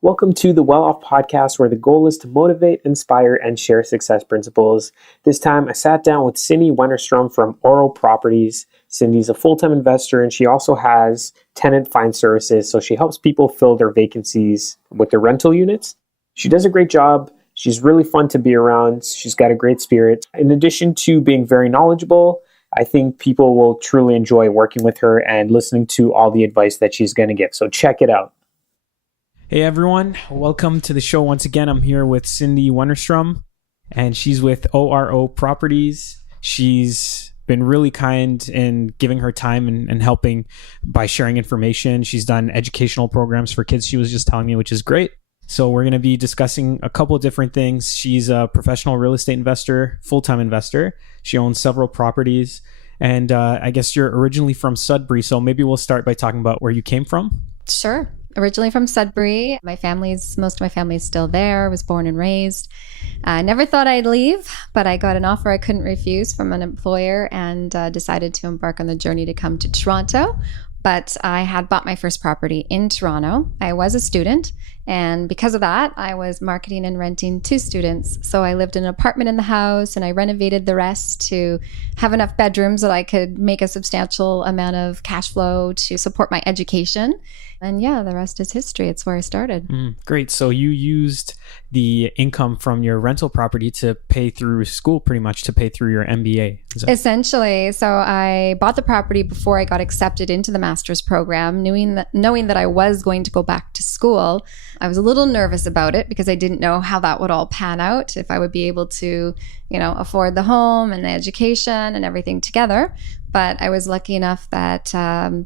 Welcome to the Well Off Podcast, where the goal is to motivate, inspire, and share success principles. This time, I sat down with Cindy Wennerstrom from E05 Properties. Cindy's a full-time investor, and she also has tenant find services, so she helps people fill their vacancies with their rental units. She does a great job. She's really fun to be around. She's got a great spirit. In addition to being very knowledgeable, I think people will truly enjoy working with her and listening to all the advice that she's going to give. So check it out. Hey everyone, welcome to the show once again. I'm here with Cindy Wennerstrom, and she's with E05 Properties. She's been really kind in giving her time and helping by sharing information. She's done educational programs for kids, she was just telling me, which is great. So we're going to be discussing a couple of different things. She's a professional real estate investor, full-time investor. She owns several properties. And I guess you're originally from Sudbury, so maybe we'll start by talking about where you came from. Sure. Originally from Sudbury. Most of my family is still there. I was born and raised. I never thought I'd leave, but I got an offer I couldn't refuse from an employer and decided to embark on the journey to come to Toronto. But I had bought my first property in Toronto. I was a student, and because of that, I was marketing and renting to students. So I lived in an apartment in the house, and I renovated the rest to have enough bedrooms that I could make a substantial amount of cash flow to support my education. And yeah, the rest is history. It's where I started. Great. So you used the income from your rental property to pay through school, pretty much to pay through your MBA. Essentially. So I bought the property before I got accepted into the master's program, knowing that I was going to go back to school. I was a little nervous about it because I didn't know how that would all pan out, if I would be able to, afford the home and the education and everything together. But I was lucky enough that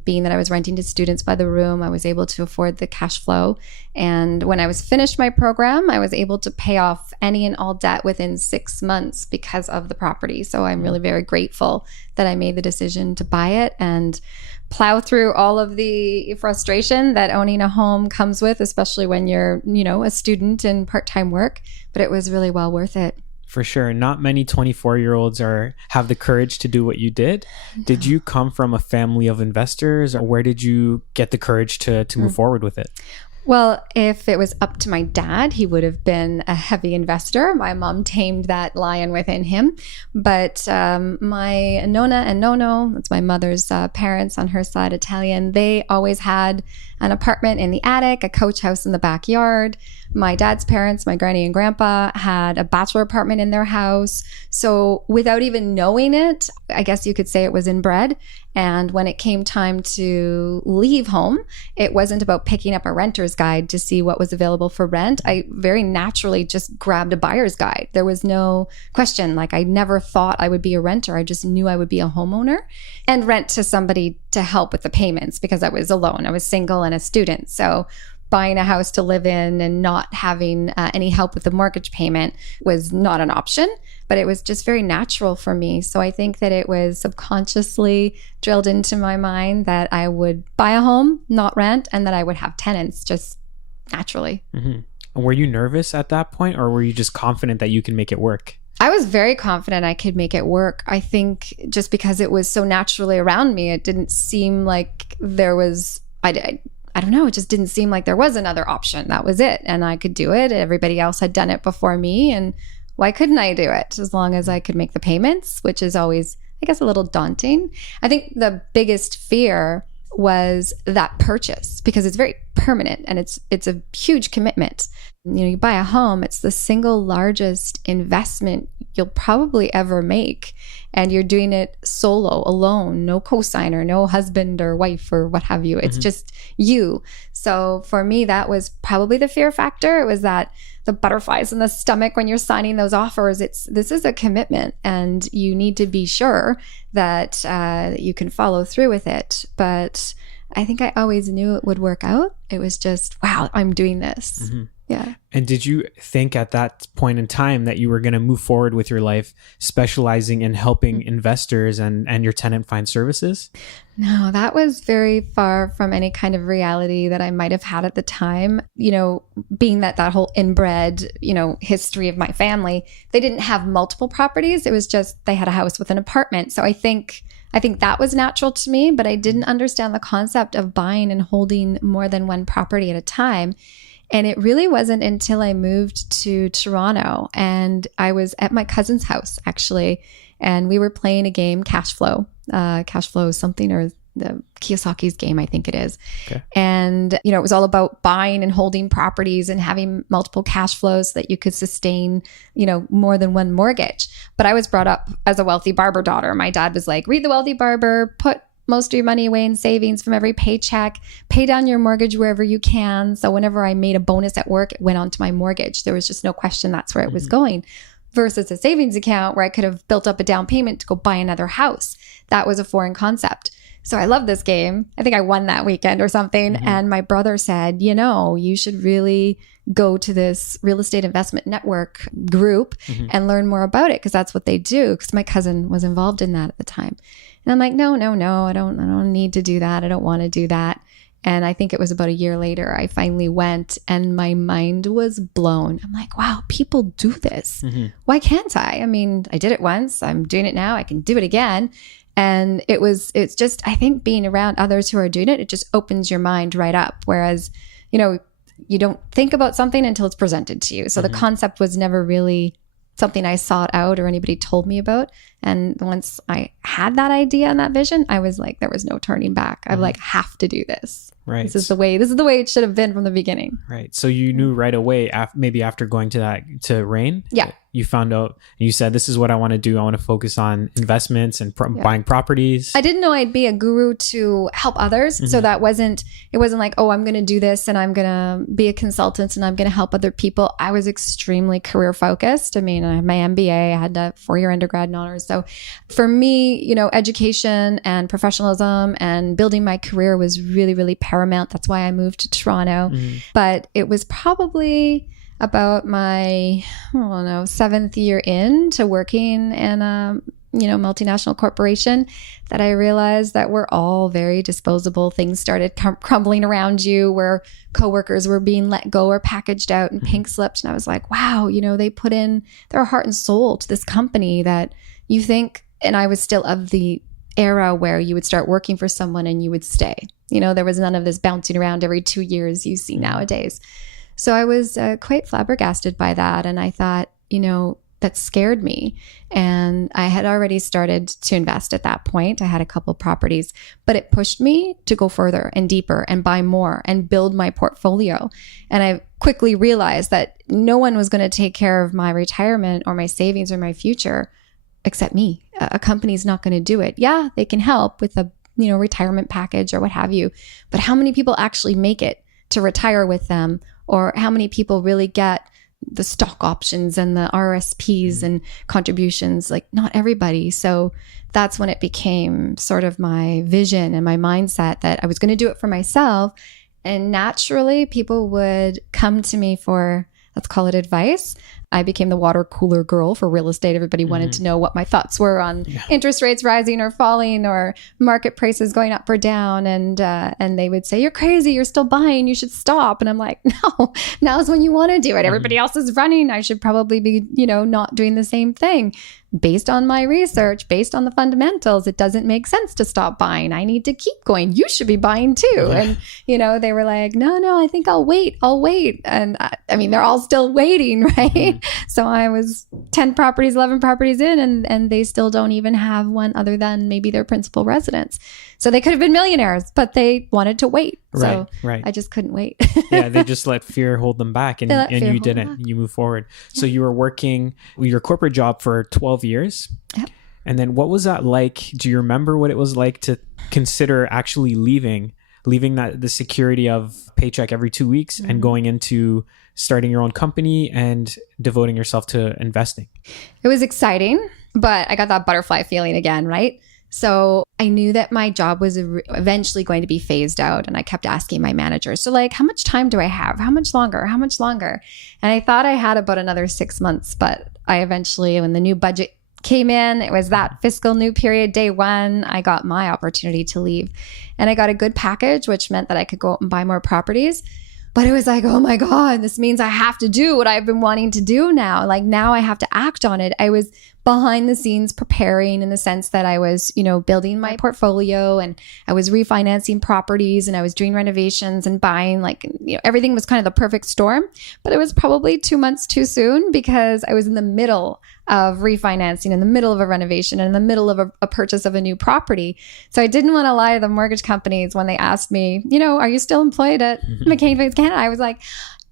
being that I was renting to students by the room, I was able to afford the cash flow. And when I was finished my program, I was able to pay off any and all debt within 6 months because of the property. So I'm really very grateful that I made the decision to buy it and plow through all of the frustration that owning a home comes with, especially when you're, a student in part-time work. But it was really well worth it. For sure. Not many 24-year-olds have the courage to do what you did. No. Did you come from a family of investors, or where did you get the courage to move forward with it? Well, if it was up to my dad, he would have been a heavy investor. My mom tamed that lion within him. But my Nonna and Nono, that's my mother's parents on her side, Italian, they always had an apartment in the attic, a coach house in the backyard. My dad's parents, my granny and grandpa, had a bachelor apartment in their house. So without even knowing it, I guess you could say it was inbred. And when it came time to leave home, it wasn't about picking up a renter's guide to see what was available for rent. I very naturally just grabbed a buyer's guide. There was no question. I never thought I would be a renter. I just knew I would be a homeowner and rent to somebody to help with the payments because I was alone. I was single and a student. So buying a house to live in and not having any help with the mortgage payment was not an option, but it was just very natural for me. So I think that it was subconsciously drilled into my mind that I would buy a home, not rent, and that I would have tenants just naturally. Mm-hmm. And were you nervous at that point, or were you just confident that you can make it work? I was very confident I could make it work. I think just because it was so naturally around me, it didn't seem like there was, I don't know, it just didn't seem like there was another option. That was it. And I could do it. Everybody else had done it before me. And why couldn't I do it? As long as I could make the payments, which is always, I guess, a little daunting. I think the biggest fear was that purchase, because it's very permanent and it's a huge commitment. You buy a home, it's the single largest investment you'll probably ever make. And you're doing it solo, alone, no cosigner, no husband or wife or what have you. It's just you. So for me, that was probably the fear factor. It was that the butterflies in the stomach when you're signing those offers. This is a commitment, and you need to be sure that you can follow through with it. But I think I always knew it would work out. It was just, wow, I'm doing this. Mm-hmm. Yeah. And did you think at that point in time that you were going to move forward with your life specializing in helping investors and your tenant find services? No, that was very far from any kind of reality that I might have had at the time. Being that whole inbred, history of my family, they didn't have multiple properties. It was just they had a house with an apartment. So I think that was natural to me, but I didn't understand the concept of buying and holding more than one property at a time. And it really wasn't until I moved to Toronto and I was at my cousin's house actually, and we were playing a game, Cash Flow something, or the Kiyosaki's game, I think it is. Okay. And, it was all about buying and holding properties and having multiple cash flows so that you could sustain, more than one mortgage. But I was brought up as a wealthy barber daughter. My dad was like, read The Wealthy Barber, put most of your money away in savings from every paycheck, pay down your mortgage wherever you can. So whenever I made a bonus at work, it went onto my mortgage. There was just no question that's where it was going. Versus a savings account where I could have built up a down payment to go buy another house. That was a foreign concept. So I love this game. I think I won that weekend or something. And my brother said, you should really go to this real estate investment network group and learn more about it, because that's what they do. Because my cousin was involved in that at the time. And I'm like, no, I don't need to do that. I don't want to do that. And I think it was about a year later, I finally went and my mind was blown. I'm like, wow, people do this. Why can't I? I mean, I did it once. I'm doing it now. I can do it again. And it's just, I think being around others who are doing it, it just opens your mind right up. Whereas, you don't think about something until it's presented to you. So the concept was never really something I sought out or anybody told me about. And once I had that idea and that vision, I was like, there was no turning back. I'm like, have to do this. Right. This is the way it should have been from the beginning. Right. So you knew right away, maybe after going to Rain, yeah, you found out and you said, this is what I want to do. I want to focus on investments and buying properties. I didn't know I'd be a guru to help others. So it wasn't like, oh, I'm going to do this and I'm going to be a consultant and I'm going to help other people. I was extremely career focused. I mean, I had my MBA, I had a 4-year undergrad in honors. So for me, education and professionalism and building my career was really, really paramount. That's why I moved to Toronto. But it was probably about my, 7th year into working in a, multinational corporation that I realized that we're all very disposable. Things started crumbling around you, where coworkers were being let go or packaged out and pink slipped. And I was like, wow, they put in their heart and soul to this company that you think, and I was still of the era where you would start working for someone and you would stay. There was none of this bouncing around every 2 years you see nowadays. So I was quite flabbergasted by that. And I thought, that scared me. And I had already started to invest at that point. I had a couple properties, but it pushed me to go further and deeper and buy more and build my portfolio. And I quickly realized that no one was going to take care of my retirement or my savings or my future except me. A company's not going to do it. Yeah, they can help with a retirement package or what have you. But how many people actually make it to retire with them? Or how many people really get the stock options and the RSPs and contributions? Like, not everybody. So that's when it became sort of my vision and my mindset that I was going to do it for myself. And naturally, people would come to me for, let's call it advice. I became the water cooler girl for real estate. Everybody wanted to know what my thoughts were on interest rates rising or falling or market prices going up or down. And they would say, you're crazy. You're still buying. You should stop. And I'm like, no, now's when you want to do it. Everybody else is running. I should probably be, not doing the same thing. Based on my research, based on the fundamentals, it doesn't make sense to stop buying. I need to keep going. You should be buying too. Yeah. And, they were like, no, I think I'll wait. And I mean, they're all still waiting, right? So I was 10 properties, 11 properties in, and they still don't even have one other than maybe their principal residence. So they could have been millionaires, but they wanted to wait. So I just couldn't wait. Yeah, they just let fear hold them back, and you didn't. You moved forward. So you were working your corporate job for 12 years. Yep. And then what was that like? Do you remember what it was like to consider actually leaving the security of paycheck every 2 weeks and going into starting your own company and devoting yourself to investing? It was exciting, but I got that butterfly feeling again, right? So I knew that my job was eventually going to be phased out. And I kept asking my manager, so like, how much time do I have? How much longer? How much longer? And I thought I had about another 6 months, but I eventually, when the new budget came in, it was that fiscal new period, day one, I got my opportunity to leave. And I got a good package, which meant that I could go out and buy more properties. But it was like, oh my God, this means I have to do what I've been wanting to do now. Like, now I have to act on it. I was behind the scenes preparing, in the sense that I was, building my portfolio, and I was refinancing properties, and I was doing renovations and buying, everything was kind of the perfect storm. But it was probably 2 months too soon, because I was in the middle of refinancing, in the middle of a renovation, and in the middle of a purchase of a new property. So I didn't want to lie to the mortgage companies when they asked me, are you still employed at McCain Fitz Canada? I was like,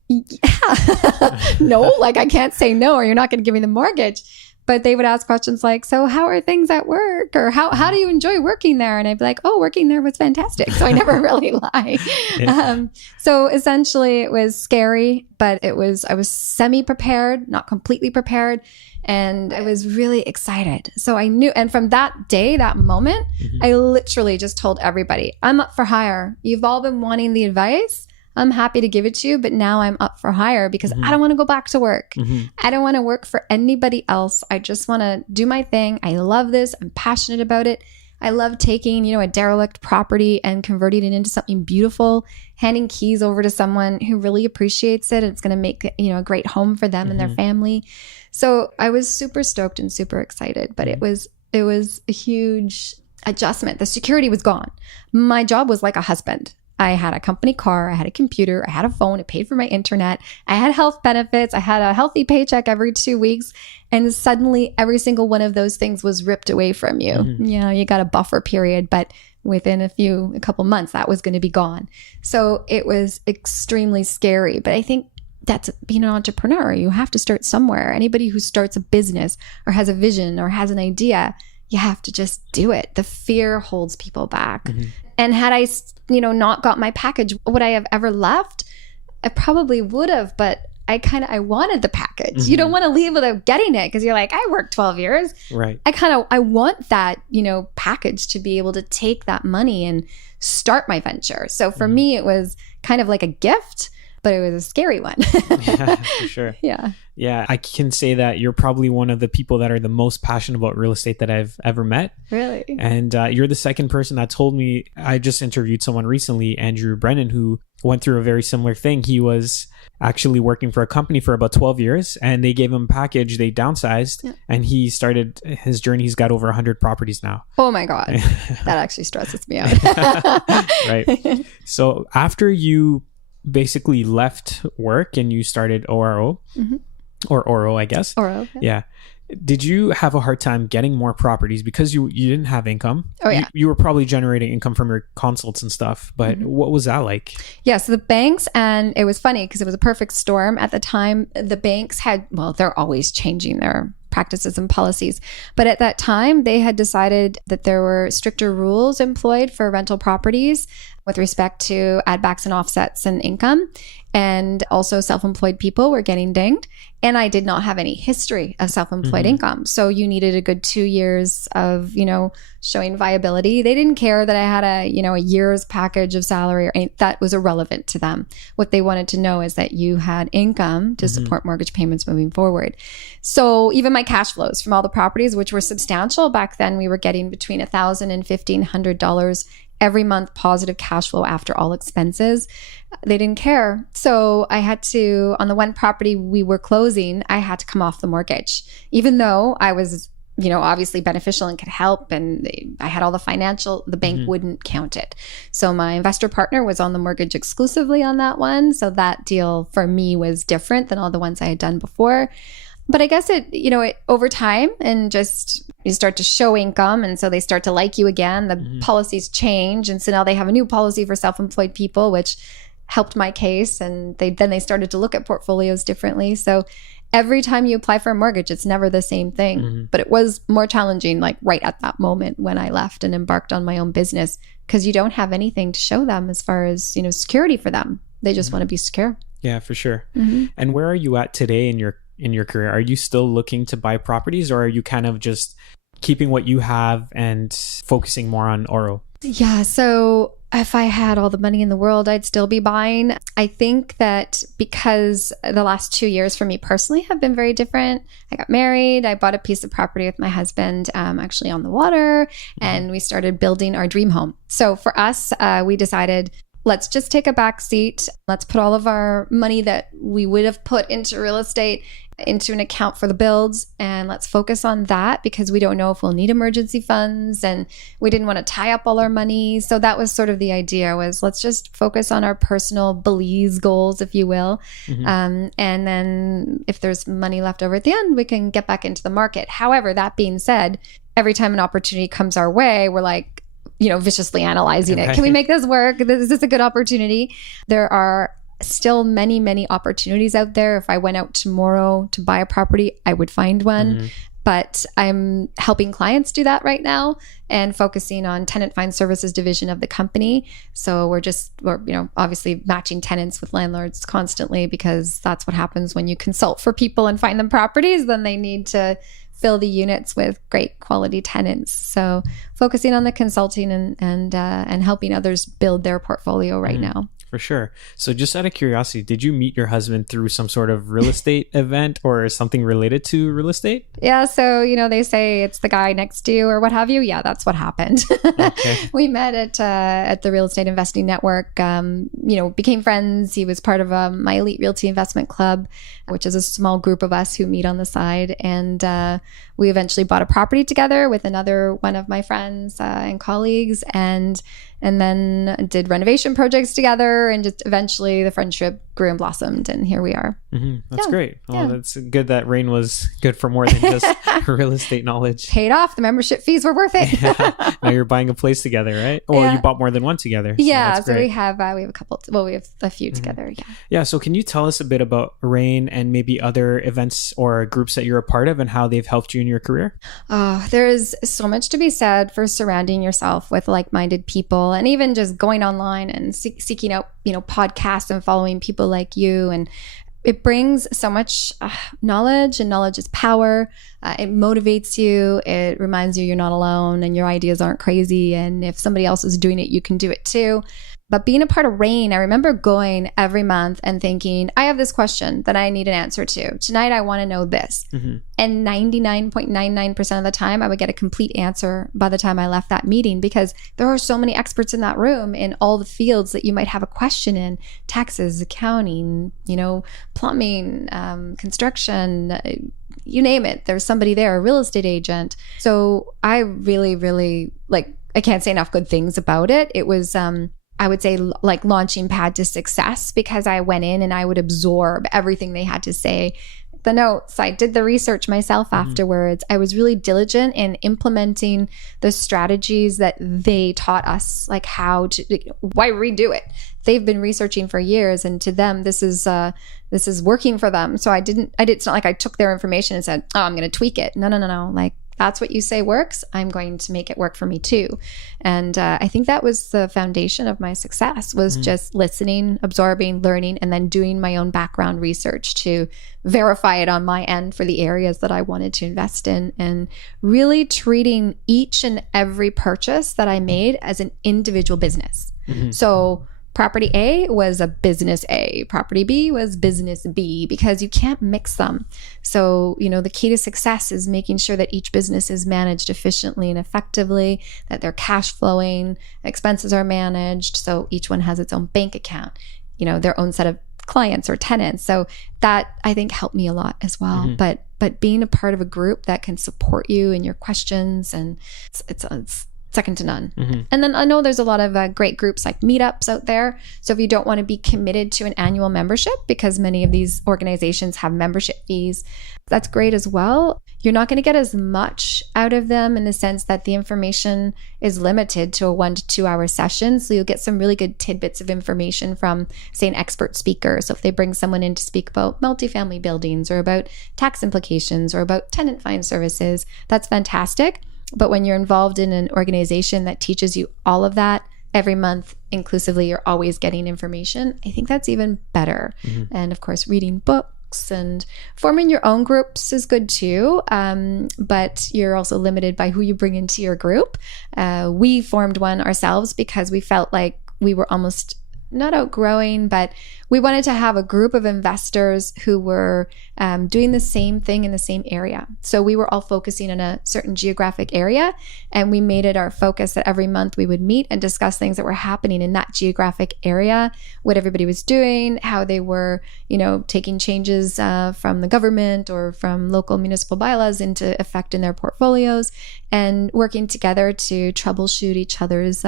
yeah. No, I can't say no, or you're not going to give me the mortgage. But they would ask questions like, so how are things at work? Or how do you enjoy working there? And I'd be like, oh, working there was fantastic. So I never really lie. Yeah. So essentially it was scary, but I was semi-prepared, not completely prepared. And I was really excited. So I knew, and from that day, that moment, I literally just told everybody, I'm up for hire. You've all been wanting the advice. I'm happy to give it to you, but now I'm up for hire, because I don't want to go back to work. I don't want to work for anybody else. I just want to do my thing. I love this. I'm passionate about it. I love taking, a derelict property and converting it into something beautiful, handing keys over to someone who really appreciates it. And it's going to make, a great home for them and their family. So I was super stoked and super excited, but it was a huge adjustment. The security was gone. My job was like a husband. I had a company car, I had a computer, I had a phone, it paid for my internet, I had health benefits, I had a healthy paycheck every 2 weeks, and suddenly every single one of those things was ripped away from you. You got a buffer period, but within a couple months, that was going to be gone. So it was extremely scary. But I think that's being an entrepreneur. You have to start somewhere. Anybody who starts a business or has a vision or has an idea, you have to just do it. The fear holds people back. And had I, not got my package, would I have ever left? I probably would have, but I wanted the package. You don't want to leave without getting it, because you're like, I worked 12 years. Right. I want that, package to be able to take that money and start my venture. So for me, it was kind of like a gift, but it was a scary one. Yeah, for sure. Yeah. Yeah, I can say that you're probably one of the people that are the most passionate about real estate that I've ever met. Really? And you're the second person that told me. I just interviewed someone recently, Andrew Brennan, who went through a very similar thing. He was actually working for a company for about 12 years, and they gave him a package. They downsized, and he started his journey. He's got over 100 properties now. Oh my God. That actually stresses me out. Right. So after you basically left work and you started ORO, or Oro, I guess. Oro. Yeah. Did you have a hard time getting more properties because you didn't have income? Oh, yeah. You were probably generating income from your consults and stuff, but what was that like? Yeah, so the banks, and it was funny because it was a perfect storm. At the time, the banks had, they're always changing their practices and policies. But at that time, they had decided that there were stricter rules employed for rental properties with respect to add backs and offsets and income. And also self-employed people were getting dinged. And I did not have any history of self-employed income. So you needed a good 2 years of, showing viability. They didn't care that I had a year's package of salary or anything. That was irrelevant to them. What they wanted to know is that you had income to support mortgage payments moving forward. So even my cash flows from all the properties, which were substantial back then, we were getting between $1,000 and $1,500 every month positive cash flow after all expenses. They didn't care. So I had to, on the one property we were closing, I had to come off the mortgage, even though I was, obviously beneficial and could help. And I had all the financial, the bank wouldn't count it. So my investor partner was on the mortgage exclusively on that one. So that deal for me was different than all the ones I had done before. But I guess it over time, and just you start to show income, and so they start to like you again. The policies change, and so now they have a new policy for self-employed people, which helped my case. And they started to look at portfolios differently. So every time you apply for a mortgage, it's never the same thing. But it was more challenging, like right at that moment when I left and embarked on my own business, because you don't have anything to show them as far as security for them. They just want to be secure. Yeah, for sure. And where are you at today in your career? Are you still looking to buy properties, or are you kind of just keeping what you have and focusing more on Oro? Yeah. So if I had all the money in the world, I'd still be buying. I think that because the last 2 years for me personally have been very different. I got married. I bought a piece of property with my husband, actually on the water, and we started building our dream home. So for us, we decided let's just take a back seat. Let's put all of our money that we would have put into real estate into an account for the builds, and let's focus on that because we don't know if we'll need emergency funds, and we didn't want to tie up all our money. So that was sort of the idea, was let's just focus on our personal Belize goals, if you will. And then if there's money left over at the end, we can get back into the market. However, that being said, every time an opportunity comes our way, we're like, viciously analyzing it. Can we make this work? Is this a good opportunity? There are still many, many opportunities out there. If I went out tomorrow to buy a property, I would find one. But I'm helping clients do that right now and focusing on tenant find services division of the company. So we're obviously matching tenants with landlords constantly, because that's what happens when you consult for people and find them properties. Then they need to fill the units with great quality tenants. So focusing on the consulting and helping others build their portfolio right now. For sure. So just out of curiosity, did you meet your husband through some sort of real estate event or something related to real estate? Yeah. So, they say it's the guy next to you or what have you. Yeah, that's what happened. Okay. We met at the Real Estate Investing Network, became friends. He was part of my Elite Realty Investment Club, which is a small group of us who meet on the side. And we eventually bought a property together with another one of my friends and colleagues, and then did renovation projects together, and just eventually the friendship grew and blossomed, and here we are. That's great. Well, that's good that Rain was good for more than just real estate knowledge. Paid off. The membership fees were worth it. Now you're buying a place together, right? Or you bought more than one together. So we have a couple. We have a few together. Yeah. So can you tell us a bit about Rain and maybe other events or groups that you're a part of and how they've helped you in your career? There is so much to be said for surrounding yourself with like-minded people, and even just going online and seeking out, podcasts and following people like you. And it brings so much knowledge, and knowledge is power. It motivates you. It reminds you you're not alone and your ideas aren't crazy. And if somebody else is doing it, you can do it too. But being a part of Rain, I remember going every month and thinking, I have this question that I need an answer to. Tonight, I want to know this. And 99.99% of the time, I would get a complete answer by the time I left that meeting, because there are so many experts in that room in all the fields that you might have a question in: taxes, accounting, plumbing, construction, you name it. There's somebody there, a real estate agent. So I really, really, I can't say enough good things about it. It was, I would say, like launching pad to success, because I went in and I would absorb everything they had to say. The notes, I did the research myself afterwards. I was really diligent in implementing the strategies that they taught us, like why redo it? They've been researching for years, and to them, this is working for them. So it's not like I took their information and said, oh, I'm going to tweak it. No. Like, that's what you say works, I'm going to make it work for me too. And I think that was the foundation of my success, was just listening, absorbing, learning, and then doing my own background research to verify it on my end for the areas that I wanted to invest in, and really treating each and every purchase that I made as an individual business. So property A was a business A, property B was business B, because you can't mix them. So, the key to success is making sure that each business is managed efficiently and effectively, that they're cash flowing, expenses are managed. So each one has its own bank account, their own set of clients or tenants. So that, I think, helped me a lot as well. But being a part of a group that can support you in your questions, and it's second to none. And then I know there's a lot of great groups like meetups out there. So if you don't want to be committed to an annual membership, because many of these organizations have membership fees, that's great as well. You're not going to get as much out of them, in the sense that the information is limited to a 1 to 2 hour session. So you'll get some really good tidbits of information from, say, an expert speaker. So if they bring someone in to speak about multifamily buildings, or about tax implications, or about tenant find services, that's fantastic. But when you're involved in an organization that teaches you all of that every month inclusively, you're always getting information, I think that's even better. And of course, reading books and forming your own groups is good too. But you're also limited by who you bring into your group. We formed one ourselves because we felt like we were almost not outgrowing, but we wanted to have a group of investors who were doing the same thing in the same area. So we were all focusing in a certain geographic area, and we made it our focus that every month we would meet and discuss things that were happening in that geographic area, what everybody was doing, how they were, taking changes from the government or from local municipal bylaws into effect in their portfolios, and working together to troubleshoot each other's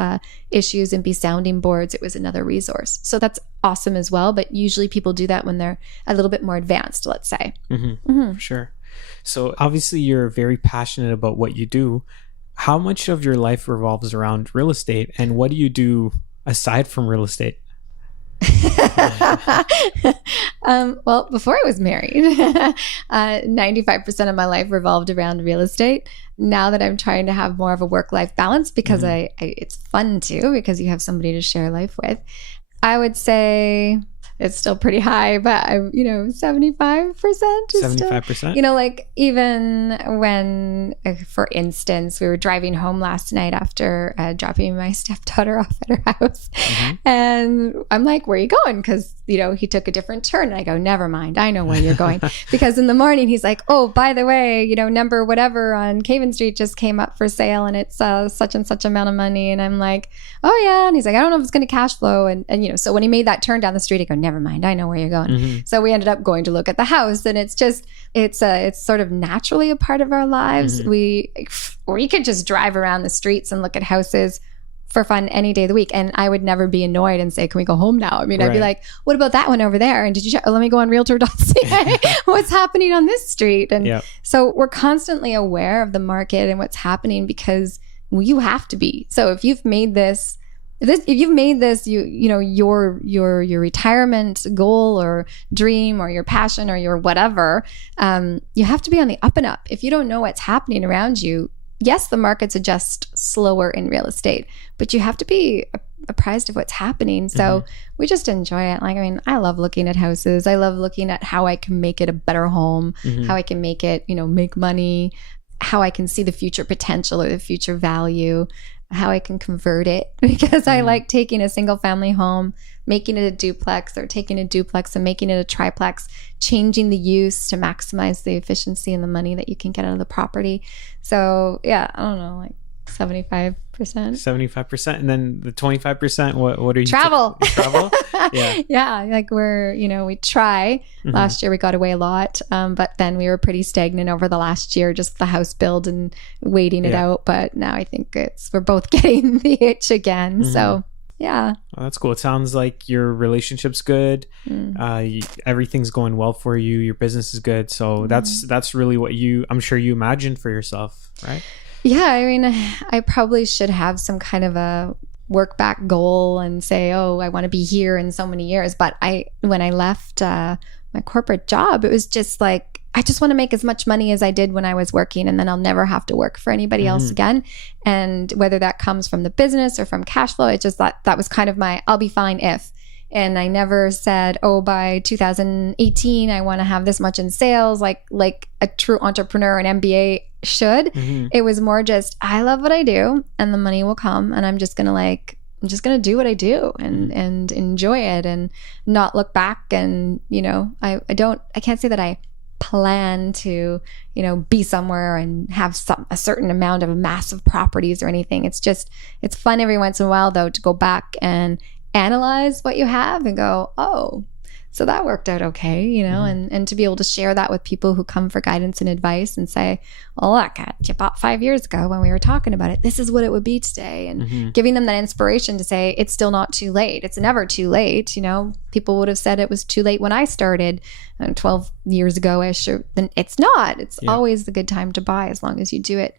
issues and be sounding boards. It was another resource. So that's awesome as well. But usually people do that when they're a little bit more advanced, let's say. For sure. So obviously you're very passionate about what you do. How much of your life revolves around real estate, and what do you do aside from real estate? Well, before I was married, 95% of my life revolved around real estate. Now that I'm trying to have more of a work-life balance, because it's fun too, because you have somebody to share life with, I would say it's still pretty high, but 75%. 75%. Like even when, for instance, we were driving home last night after dropping my stepdaughter off at her house, and I'm like, "Where are you going?" Because he took a different turn, and I go, "Never mind, I know where you're going." Because in the morning he's like, "Oh, by the way, number whatever on Caven Street just came up for sale, and it's such and such amount of money," and I'm like, "Oh yeah," and he's like, "I don't know if it's going to cash flow," and so when he made that turn down the street, I go, "Never mind, I know where you're going." So we ended up going to look at the house, and it's sort of naturally a part of our lives. We could just drive around the streets and look at houses for fun any day of the week, and I would never be annoyed and say, "Can we go home now?" I mean, I'd be like, "What about that one over there? And did you check? Let me go on Realtor.ca. What's happening on this street?" And so we're constantly aware of the market and what's happening, because you have to be. So if you've made this, your retirement goal or dream or your passion or your whatever, you have to be on the up and up. If you don't know what's happening around you, yes, the markets adjust slower in real estate, but you have to be apprised of what's happening. So we just enjoy it. I love looking at houses. I love looking at how I can make it a better home, how I can make it, make money, how I can see the future potential or the future value, how I can convert it, because I like taking a single family home, making it a duplex, or taking a duplex and making it a triplex, changing the use to maximize the efficiency and the money that you can get out of the property. So yeah, I don't know, 75%. 75%. And then the 25%, what are you? Travel. Travel? Yeah. Yeah. we try. Last year we got away a lot. But then we were pretty stagnant over the last year, just the house build and waiting it out. But now I think we're both getting the itch again. So yeah. Well, that's cool. It sounds like your relationship's good. Everything's going well for you. Your business is good. So that's really what I'm sure you imagined for yourself, right? Yeah, I probably should have some kind of a work back goal and say, oh, I want to be here in so many years. But when I left my corporate job, it was just like, I just want to make as much money as I did when I was working, and then I'll never have to work for anybody else again. And whether that comes from the business or from cash flow, it's just that was kind of my, I'll be fine if. And I never said, oh, by 2018, I want to have this much in sales, like a true entrepreneur, an MBA should. It was more just, I love what I do and the money will come, and I'm just going to do what I do and enjoy it and not look back. And, I can't say that I plan to, be somewhere and have a certain amount of massive properties or anything. It's fun every once in a while, though, to go back and analyze what you have and go, oh, so that worked out okay, and to be able to share that with people who come for guidance and advice and say, well, look, you bought 5 years ago when we were talking about it, this is what it would be today. And giving them that inspiration to say, it's still not too late. It's never too late. People would have said it was too late when I started 12 years ago. Then it's not. It's always the good time to buy, as long as you do it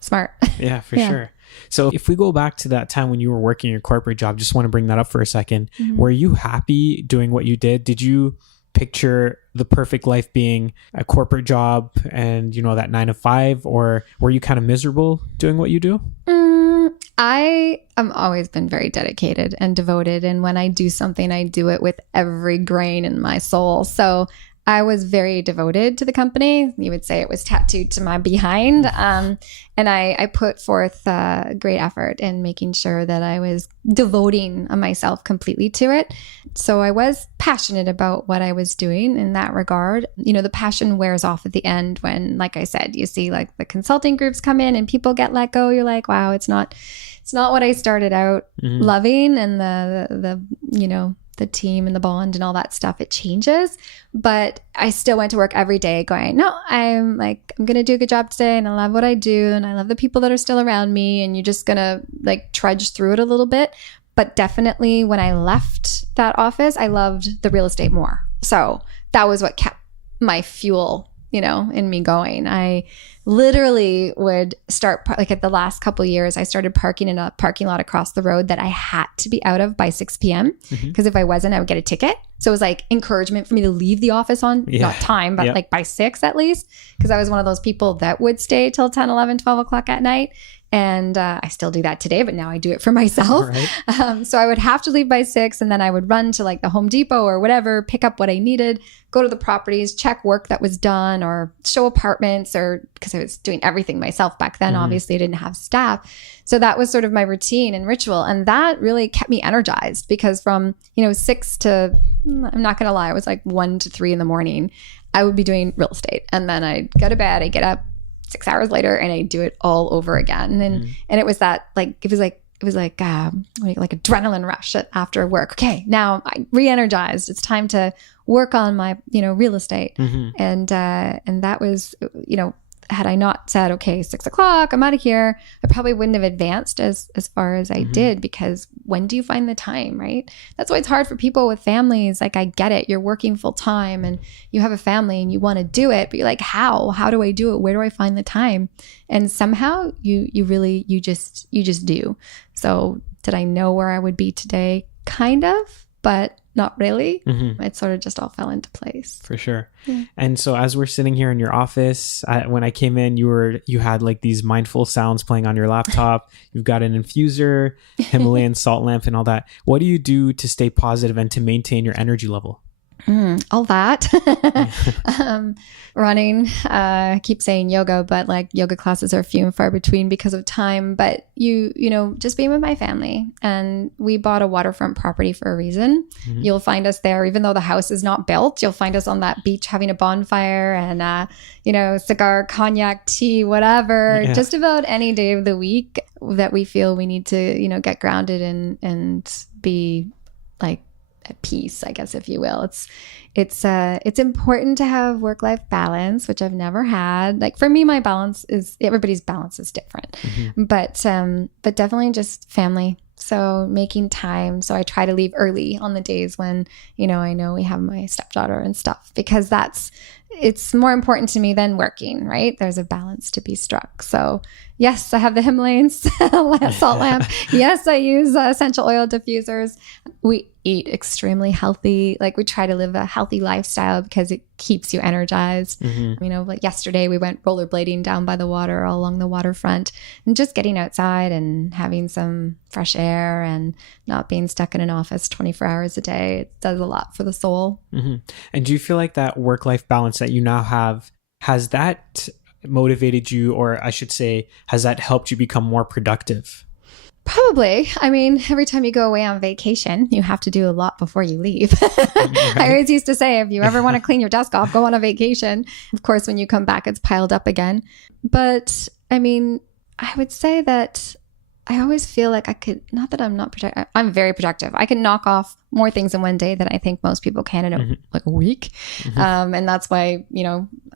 smart. Yeah, for sure. So if we go back to that time when you were working your corporate job, just want to bring that up for a second. Were you happy doing what you did? Did you picture the perfect life being a corporate job and, that 9 to 5, or were you kind of miserable doing what you do? I have always been very dedicated and devoted. And when I do something, I do it with every grain in my soul. So I was very devoted to the company. You would say it was tattooed to my behind. And I put forth great effort in making sure that I was devoting myself completely to it. So I was passionate about what I was doing in that regard. You know, the passion wears off at the end when, like I said, you see like the consulting groups come in and people get let go. You're like, wow, it's not what I started out loving, and the you know, the team and the bond and all that stuff, it changes. But I still went to work every day going, no, I'm going to do a good job today, and I love what I do, and I love the people that are still around me, and you're just going to like trudge through it a little bit. But definitely when I left that office, I loved the real estate more. So that was what kept my fuel, you know, in me going. I literally would start, like at the last couple of years, I started parking in a parking lot across the road that I had to be out of by 6 p.m. Because if I wasn't, I would get a ticket. So it was like encouragement for me to leave the office on, not time, but like by 6 at least. Because I was one of those people that would stay till 10, 11, 12 o'clock at night. And I still do that today, but now I do it for myself. Right. So I would have to leave by 6, and then I would run to like the Home Depot or whatever, pick up what I needed, go to the properties, check work that was done, or show apartments, or because I was doing everything myself back then. Obviously, I didn't have staff. So that was sort of my routine and ritual. And that really kept me energized, because from, 6 to, I'm not going to lie, it was like 1 to 3 in the morning, I would be doing real estate. And then I'd go to bed, I'd get up 6 hours later, and I do it all over again. And it was that it was like adrenaline rush after work. Okay, now I'm re-energized. It's time to work on my, real estate. And that was, had I not said, okay, 6 o'clock, I'm out of here, I probably wouldn't have advanced as far as I did, because when do you find the time, right? That's why it's hard for people with families. Like, I get it. You're working full time and you have a family and you want to do it, but you're like, how do I do it? Where do I find the time? And somehow you just do. So did I know where I would be today? Kind of, but not really. It sort of just all fell into place. For sure. Yeah. And so as we're sitting here in your office, when I came in, you had like these mindful sounds playing on your laptop. You've got an infuser, Himalayan salt lamp, and all that. What do you do to stay positive and to maintain your energy level? All that. Running, keep saying yoga, but like yoga classes are few and far between because of time. But just being with my family, and we bought a waterfront property for a reason. You'll find us there, even though the house is not built. You'll find us on that beach having a bonfire and, cigar, cognac, tea, whatever, just about any day of the week that we feel we need to, get grounded and be like at peace, I guess, if you will. It's important to have work-life balance, which I've never had. Like for me, my balance is, everybody's balance is different, but definitely just family. So making time. So I try to leave early on the days when, I know we have my stepdaughter and stuff, because it's more important to me than working, right? There's a balance to be struck. So yes, I have the Himalayan salt lamp. Yes, I use essential oil diffusers. We eat extremely healthy. Like we try to live a healthy lifestyle because it keeps you energized. Like yesterday we went rollerblading down by the water, all along the waterfront, and just getting outside and having some fresh air and not being stuck in an office 24 hours a day. It does a lot for the soul. And do you feel like that work-life balance that you now have, has that motivated you, or I should say, has that helped you become more productive? Probably. I mean, every time you go away on vacation, you have to do a lot before you leave. Right. I always used to say, if you ever want to clean your desk off, go on a vacation. Of course, when you come back, it's piled up again. But I mean, I would say that I always feel like I could, not that I'm not productive, I'm very productive. I can knock off more things in one day than I think most people can in a week. And that's why,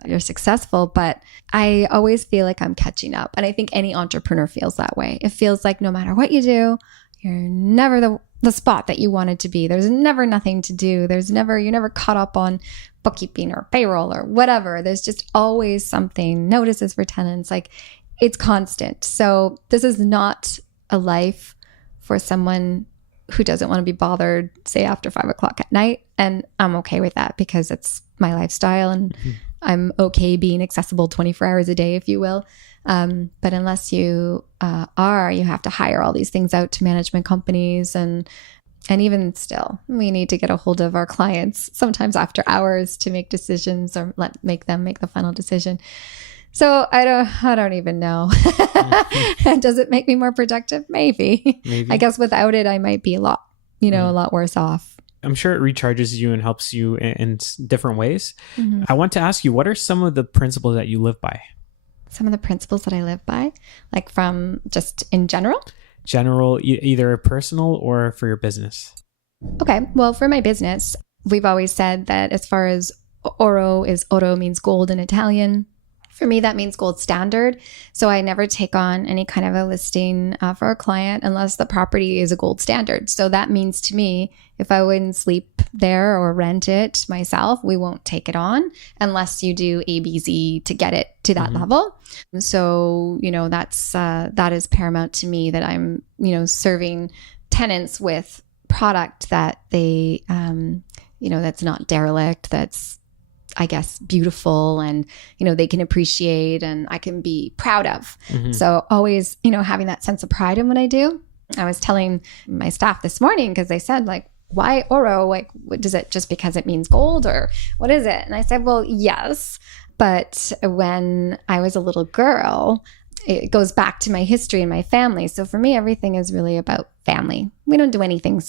you're successful. But I always feel like I'm catching up. And I think any entrepreneur feels that way. It feels like no matter what you do, you're never the spot that you wanted to be. There's never nothing to do. You're never caught up on bookkeeping or payroll or whatever. There's just always something, notices for tenants. Like, it's constant. So this is not a life for someone who doesn't want to be bothered, say after 5 o'clock at night. And I'm okay with that because it's my lifestyle, and I'm okay being accessible 24 hours a day, if you will. But unless you you have to hire all these things out to management companies and And even still, we need to get a hold of our clients sometimes after hours to make decisions or make them make the final decision. So I don't even know. Does it make me more productive? Maybe. I guess without it, I might be a lot worse off. I'm sure it recharges you and helps you in different ways. I want to ask you, what are some of the principles that you live by? Some of the principles that I live by, like from just in general? Either personal or for your business. Okay. Well, for my business, we've always said that as far as oro means gold in Italian. For me, that means gold standard. So I never take on any kind of a listing for a client unless the property is a gold standard. So that means to me, if I wouldn't sleep there or rent it myself, we won't take it on unless you do ABC to get it to that level. So, that is paramount to me, that I'm, serving tenants with product that they, that's not derelict, that's, I guess, beautiful and, they can appreciate and I can be proud of. So always, having that sense of pride in what I do. I was telling my staff this morning because they said, like, why oro? Like, what does it, just because it means gold or what is it? And I said, well, yes. But when I was a little girl, it goes back to my history and my family. So for me, everything is really about family. We don't do anything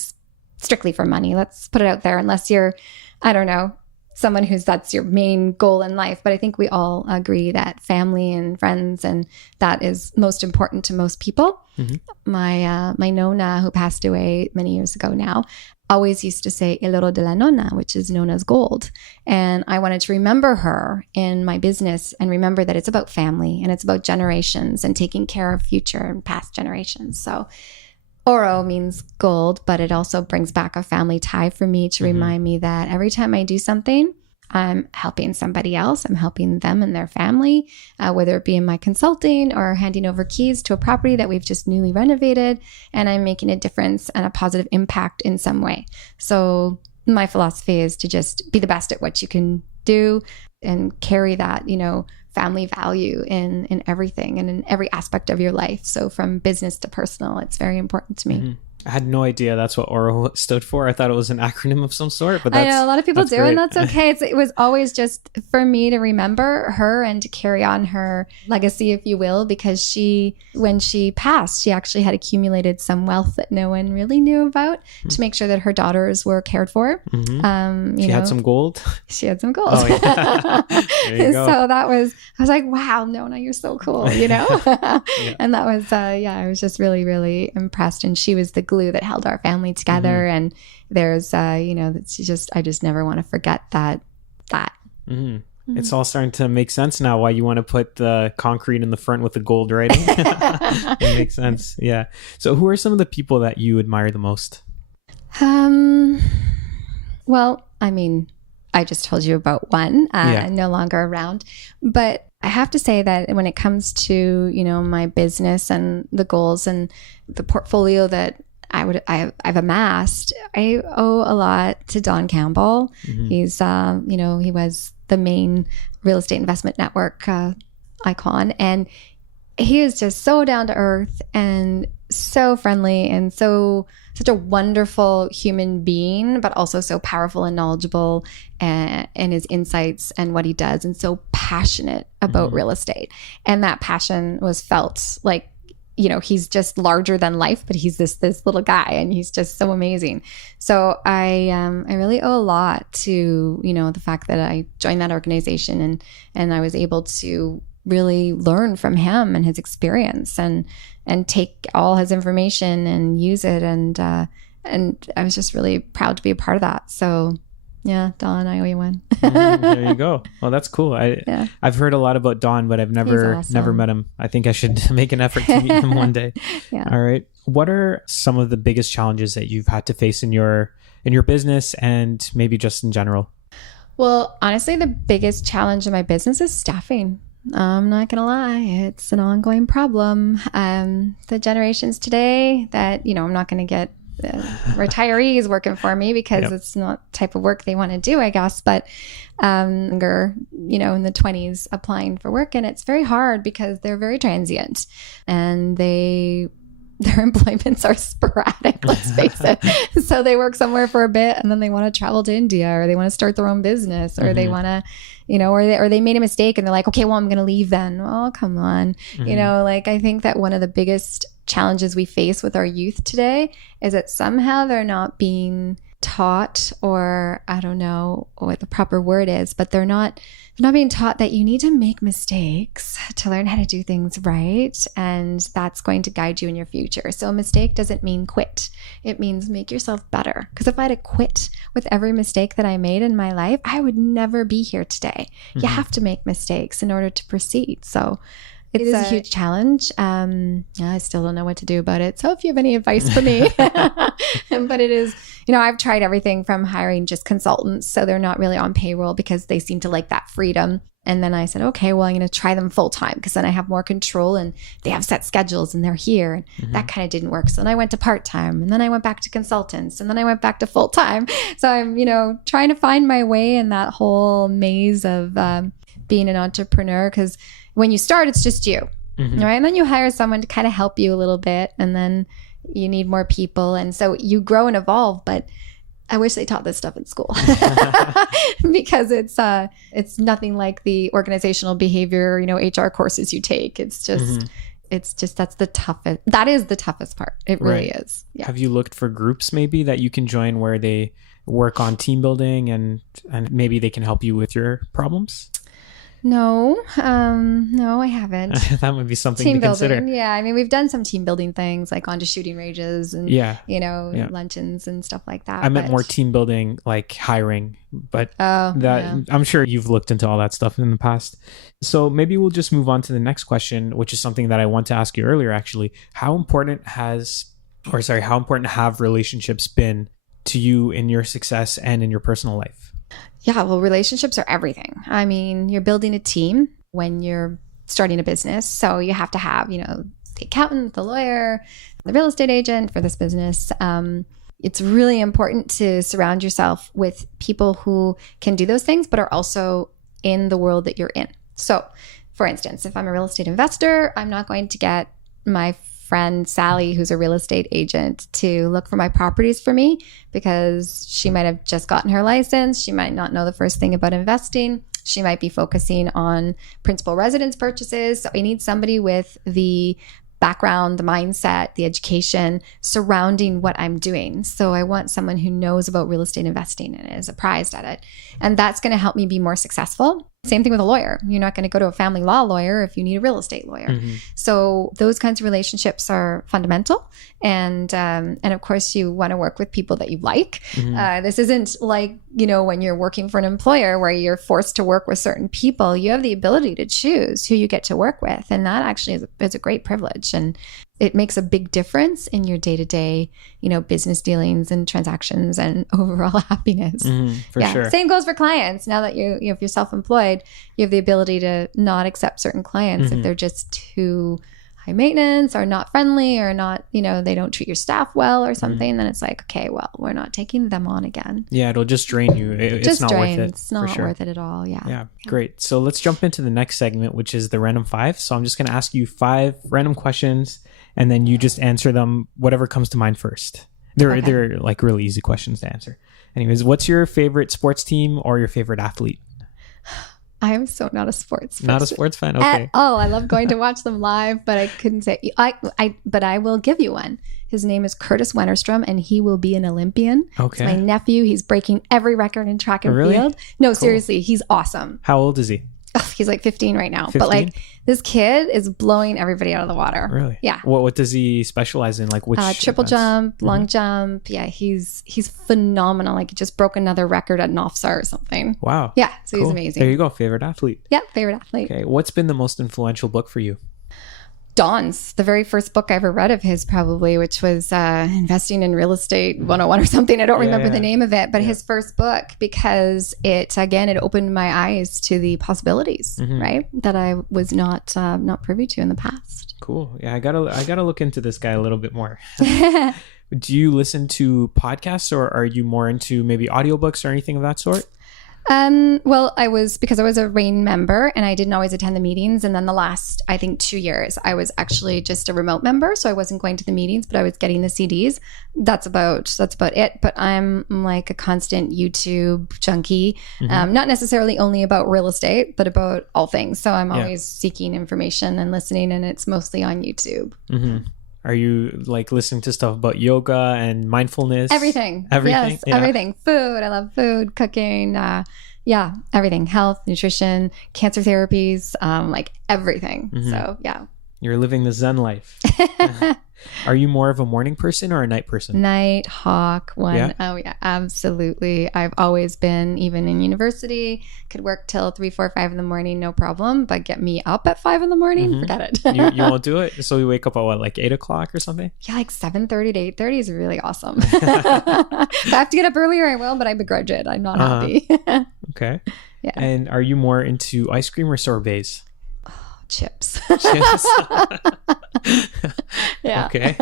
strictly for money. Let's put it out there, unless you're, I don't know, someone that's your main goal in life. But I think we all agree that family and friends, and that is most important to most people. My nonna, who passed away many years ago now, always used to say el oro de la nonna, which is Nona's gold. And I wanted to remember her in my business and remember that it's about family and it's about generations and taking care of future and past generations. So oro means gold, but it also brings back a family tie for me to remind me that every time I do something, I'm helping somebody else. I'm helping them and their family, whether it be in my consulting or handing over keys to a property that we've just newly renovated, and I'm making a difference and a positive impact in some way. So my philosophy is to just be the best at what you can do and carry that, family value in everything and in every aspect of your life. So from business to personal, it's very important to me. I had no idea that's what oro stood for. I thought it was an acronym of some sort, but I know a lot of people do, great. And that's okay. It was always just for me to remember her and to carry on her legacy, if you will, because when she passed, she actually had accumulated some wealth that no one really knew about to make sure that her daughters were cared for. She had some gold. She had some gold. Oh, yeah. There you go. So I was like, wow, Nona, you're so cool, Yeah. And that was, I was just really, really impressed. And she was the glue that held our family together. And there's, I just never want to forget that. It's all starting to make sense now why you want to put the concrete in the front with the gold writing. It makes sense. Yeah. So who are some of the people that you admire the most? Well, I just told you about one, no longer around, but I have to say that when it comes to, my business and the goals and the portfolio that I've amassed, I owe a lot to Don Campbell. He's, he was the main real estate investment network icon, and he is just so down to earth and so friendly and such a wonderful human being, but also so powerful and knowledgeable in his insights and what he does, and so passionate about real estate. And that passion was felt like, he's just larger than life, but he's this little guy, and he's just so amazing. So I really owe a lot to, the fact that I joined that organization and I was able to really learn from him and his experience and take all his information and use it. And I was just really proud to be a part of that. So yeah, Don, I owe you one. There you go. Well, that's cool. I've heard a lot about Don, but I've never met him. I think I should make an effort to meet him one day. Yeah. All right. What are some of the biggest challenges that you've had to face in your business and maybe just in general? Well, honestly, the biggest challenge in my business is staffing. I'm not going to lie. It's an ongoing problem. The generations today that, I'm not going to get retirees working for me because it's not the type of work they want to do, I guess. But younger, in the 20s applying for work, and it's very hard because they're very transient and they their employments are sporadic, let's face it. So they work somewhere for a bit and then they want to travel to India, or they want to start their own business, or they want to, or they made a mistake and they're like, okay, well, I'm going to leave then. Oh, come on. I think that one of the biggest challenges we face with our youth today is that somehow they're not being taught, or I don't know what the proper word is, but they're not being taught that you need to make mistakes to learn how to do things right, and that's going to guide you in your future. So a mistake doesn't mean quit. It means make yourself better. Because if I had to quit with every mistake that I made in my life, I would never be here today. You have to make mistakes in order to proceed. So it is a huge challenge. I still don't know what to do about it. So if you have any advice for me, but it is, I've tried everything from hiring just consultants. So they're not really on payroll because they seem to like that freedom. And then I said, okay, well, I'm going to try them full time because then I have more control and they have set schedules and they're here. And that kind of didn't work. So then I went to part time, and then I went back to consultants, and then I went back to full time. So I'm, trying to find my way in that whole maze of being an entrepreneur, because when you start, it's just you, right? And then you hire someone to kind of help you a little bit, and then you need more people. And so you grow and evolve, but I wish they taught this stuff in school because it's nothing like the organizational behavior, HR courses you take. It's just, that's the toughest. That is the toughest part. It really is. Yeah. Have you looked for groups maybe that you can join where they work on team building and maybe they can help you with your problems? No, I haven't. That would be something team to consider. Building, yeah. I mean, we've done some team building things, like onto shooting ranges and, luncheons and stuff like that. I meant more team building, like hiring, but I'm sure you've looked into all that stuff in the past. So maybe we'll just move on to the next question, which is something that I want to ask you earlier, actually. How important have relationships been to you in your success and in your personal life? Yeah, well, relationships are everything. I mean, you're building a team when you're starting a business. So you have to have, the accountant, the lawyer, the real estate agent for this business. It's really important to surround yourself with people who can do those things, but are also in the world that you're in. So, for instance, if I'm a real estate investor, I'm not going to get my friend Sally, who's a real estate agent, to look for my properties for me because she might have just gotten her license. She might not know the first thing about investing. She might be focusing on principal residence purchases. So I need somebody with the background, the mindset, the education surrounding what I'm doing. So I want someone who knows about real estate investing and is apprised at it. And that's going to help me be more successful. Same thing with a lawyer. You're not going to go to a family law lawyer if you need a real estate lawyer. So those kinds of relationships are fundamental. And of course, you want to work with people that you like. This isn't like, when you're working for an employer where you're forced to work with certain people. You have the ability to choose who you get to work with. And that actually is a great privilege. And it makes a big difference in your day-to-day, business dealings and transactions and overall happiness. For sure. Same goes for clients. Now that if you're self-employed, you have the ability to not accept certain clients if they're just too high maintenance or not friendly or not, they don't treat your staff well or something. Then it's like, okay, well, we're not taking them on again. Yeah, it'll just drain you. It's not worth it. It's not worth it at all. Yeah. Great. So let's jump into the next segment, which is the random 5. So I'm just going to ask you 5 random questions, and then you just answer them, whatever comes to mind first. They're like really easy questions to answer. Anyways, what's your favorite sports team or your favorite athlete? I am so not a sports person. Not a sports fan? Okay. I love going to watch them live, but I couldn't say. But I will give you one. His name is Curtis Wennerstrom, and he will be an Olympian. Okay. It's my nephew. He's breaking every record in track and field. No, cool. Seriously, he's awesome. How old is he? Oh, he's like 15 right now. 15? But this kid is blowing everybody out of the water. Really? Yeah. What does he specialize in? Like which triple jump, long jump. Yeah, he's phenomenal. Like he just broke another record at NOFSA or something. Wow. Yeah, so cool. He's amazing. There you go. Favorite athlete. Yeah, favorite athlete. Okay. What's been the most influential book for you? Don's, the very first book I ever read of his probably, which was Investing in Real Estate 101 or something. I don't remember the name of it, but his first book, because it opened my eyes to the possibilities, right? That I was not privy to in the past. Cool. Yeah, I gotta look into this guy a little bit more. Do you listen to podcasts, or are you more into maybe audiobooks or anything of that sort? Well, because I was a RAIN member and I didn't always attend the meetings. And then the last, I think 2 years, I was actually just a remote member. So I wasn't going to the meetings, but I was getting the CDs. That's about it. But I'm like a constant YouTube junkie, not necessarily only about real estate, but about all things. So I'm always seeking information and listening, and it's mostly on YouTube. Are you like listening to stuff about yoga and mindfulness? Everything. Yes, everything. Food. I love food, cooking. Everything. Health, nutrition, cancer therapies, like everything. So, yeah. You're living the Zen life. Are you more of a morning person or a night person? Night hawk one. Yeah. Oh yeah, absolutely. I've always been, even in university, could work till 3, 4, 5 in the morning, no problem. But get me up at 5 in the morning, forget it. You won't do it? So we wake up at what, like 8 o'clock or something? Yeah, like 7:30 to 8:30 is really awesome. If I have to get up earlier, I will, but I begrudge it. I'm not happy. Okay. Yeah. And are you more into ice cream or sorbets? Chips. Yeah. Okay.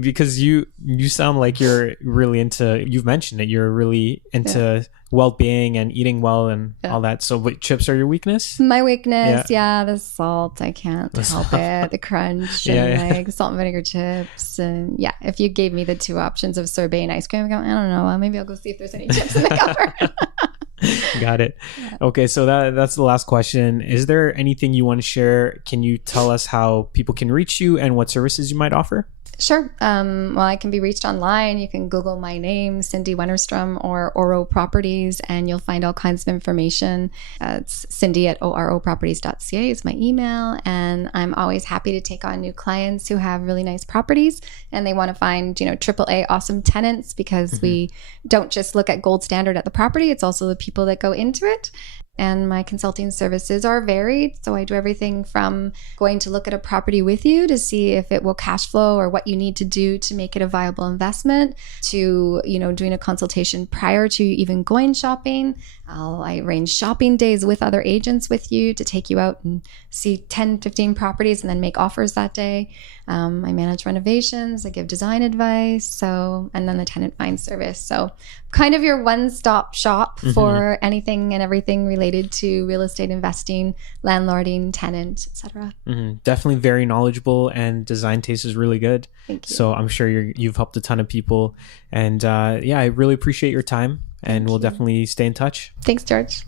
Because you sound like you're really into, you've mentioned it, you're really into well-being and eating well and all that. So what, chips are your weakness? My weakness, the salt. I can't help it. The crunch and like salt and vinegar chips. And if you gave me the 2 options of sorbet and ice cream, I go, I don't know. Well, maybe I'll go see if there's any chips in the cupboard. Got it. Okay, so that's the last question. Is there anything you want to share? Can you tell us how people can reach you and what services you might offer? Sure. Well, I can be reached online. You can Google my name, Cindy Wennerstrom, or Oro Properties, and you'll find all kinds of information. It's cindy@oroproperties.ca is my email. And I'm always happy to take on new clients who have really nice properties and they want to find, AAA awesome tenants, because we don't just look at gold standard at the property. It's also the people that go into it. And my consulting services are varied. So I do everything from going to look at a property with you to see if it will cash flow or what you need to do to make it a viable investment, to, doing a consultation prior to even going shopping. I arrange shopping days with other agents with you to take you out and see 10, 15 properties and then make offers that day. I manage renovations. I give design advice. And then the tenant find service. So kind of your one-stop shop for anything and everything related to real estate investing, landlording, tenant, etc. Definitely very knowledgeable, and design taste is really good. Thank you. So I'm sure you've helped a ton of people. And I really appreciate your time, and we'll definitely stay in touch. Thanks, George.